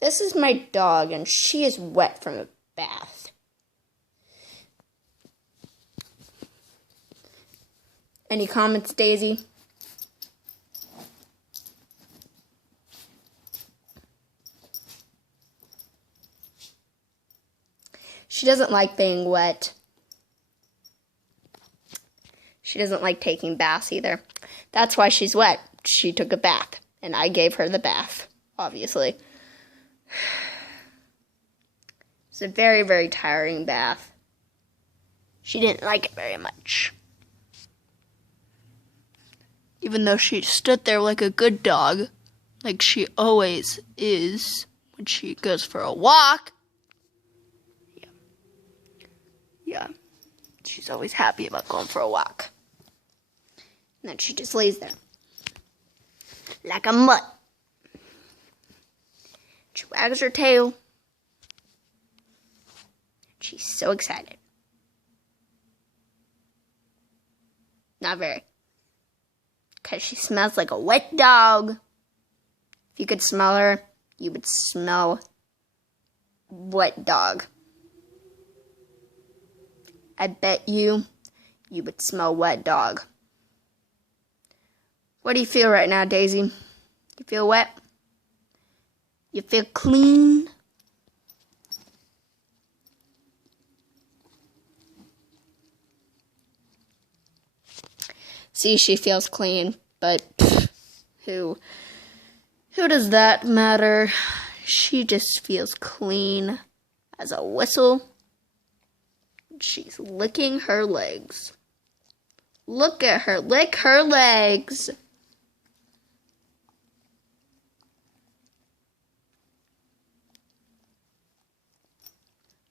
This is my dog, and she is wet from a bath. Any comments, Daisy? She doesn't like being wet. She doesn't like taking baths either. That's why she's wet. She took a bath, and I gave her the bath, obviously. It's a very, very tiring bath. She didn't like it very much. Even though she stood there like a good dog, like she always is when she goes for a walk. Yeah. She's always happy about going for a walk. And then she just lays there. Like a mutt. She wags her tail. She's so excited. Not very. Because she smells like a wet dog. If you could smell her, you would smell wet dog. I bet you would smell wet dog. What do you feel right now, Daisy? You feel wet? You feel clean? See, she feels clean, but who does that matter? She just feels clean as a whistle. She's licking her legs. Look at her, lick her legs.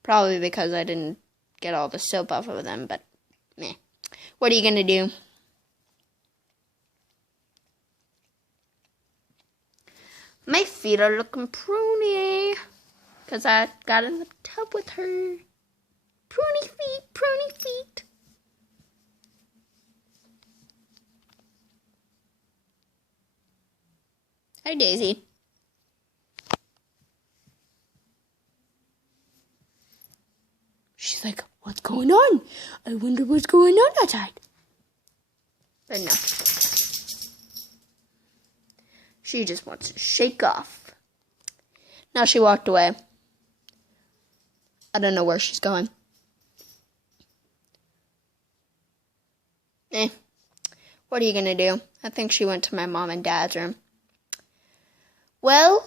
Probably because I didn't get all the soap off of them, but meh. What are you gonna do? My feet are looking pruny because I got in the tub with her. Pruny feet, pruny feet. Hi, Daisy. She's like, what's going on? I wonder what's going on outside. But no. She just wants to shake off. Now she walked away. I don't know where she's going. What are you gonna do? I think she went to my mom and dad's room. Well,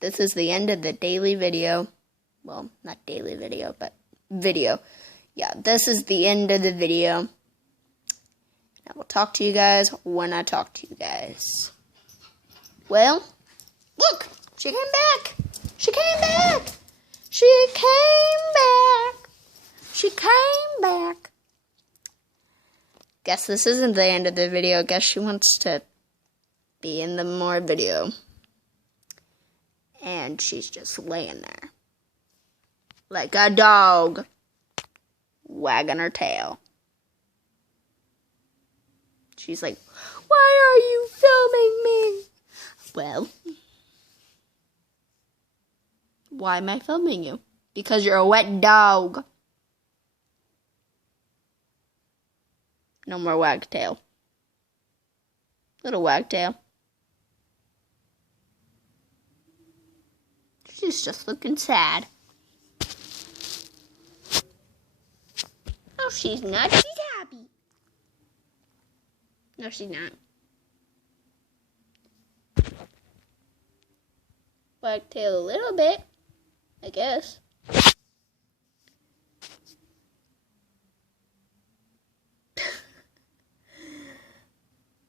this is the end of the daily video. Well, not daily video, but video. Yeah, this is the end of the video. I will talk to you guys when I talk to you guys. Well, look! She came back! She came back! She came back! She came back! Guess this isn't the end of the video. Guess she wants to be in the more video. And she's just laying there. Like a dog. Wagging her tail. She's like, why are you filming me? Well, why am I filming you? Because you're a wet dog. No more wagtail. Little wagtail. She's just looking sad. No, she's not. She's happy. No, she's not. Wagtail a little bit, I guess.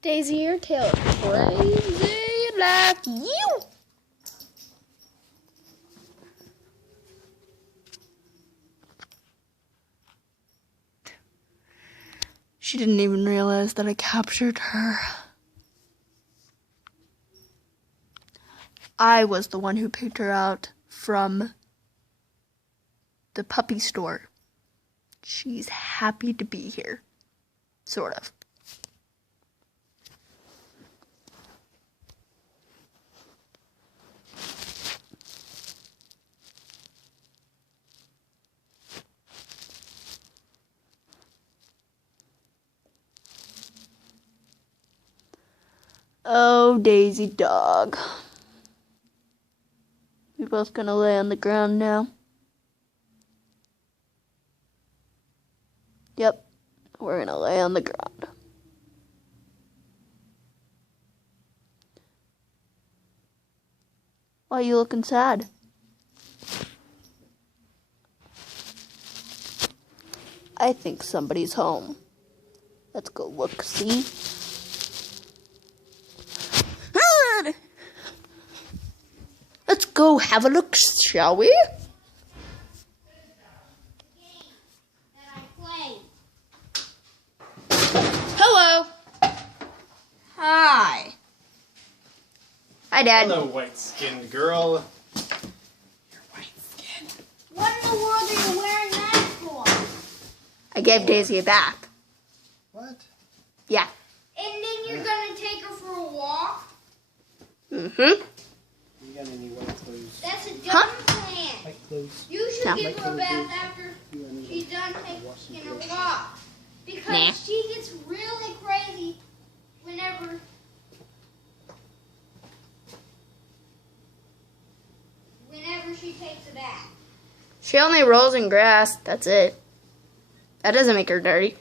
Daisy, your tail is crazy like you. She didn't even realize that I captured her. I was the one who picked her out from the puppy store. She's happy to be here. Sort of. Oh, Daisy dog. We're both gonna lay on the ground now. Yep, we're gonna lay on the ground. Why are you looking sad? I think somebody's home. Let's go look, see? Let's go have a look, shall we? Hello. Hi. Hi, Dad. Hello, white-skinned girl. You're white-skinned. What in the world are you wearing that for? I gave Daisy a bath. What? Yeah. And then you're gonna take her for a walk? Mm-hmm. You got any white clothes? That's a dumb Huh? plan. White clothes? You should No. give her a bath after You got any she's done taking her walk. Because Nah. she gets really crazy whenever she takes a bath. She only rolls in grass. That's it. That doesn't make her dirty.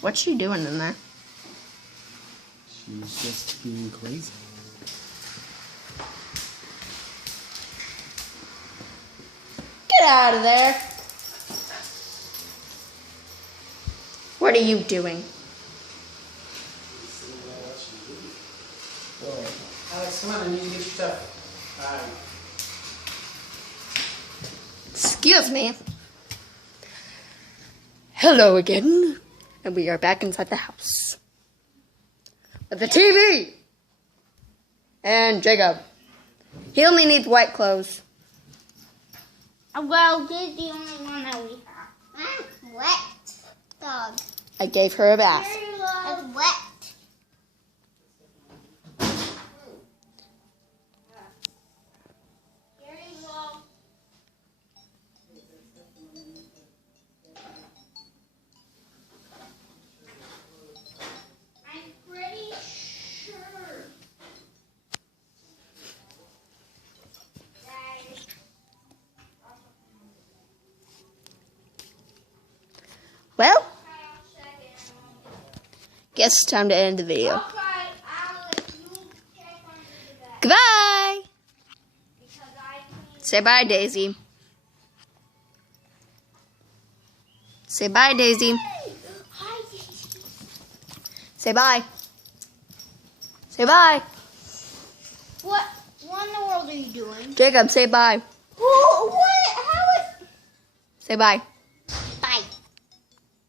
What's she doing in there? She's just being crazy. Get out of there. What are you doing? Alex, come on, I need to get your stuff. Excuse me. Hello again. And we are back inside the house. With the TV. And Jacob. He only needs white clothes. Well, this is the only one that we have. Wet dog. I gave her a bath. It's wet. Well, guess it's time to end the video. Goodbye. Say bye, Daisy. Say bye, Daisy. Say bye. Say bye. What in the world are you doing? Jacob, say bye. What? How? Say bye.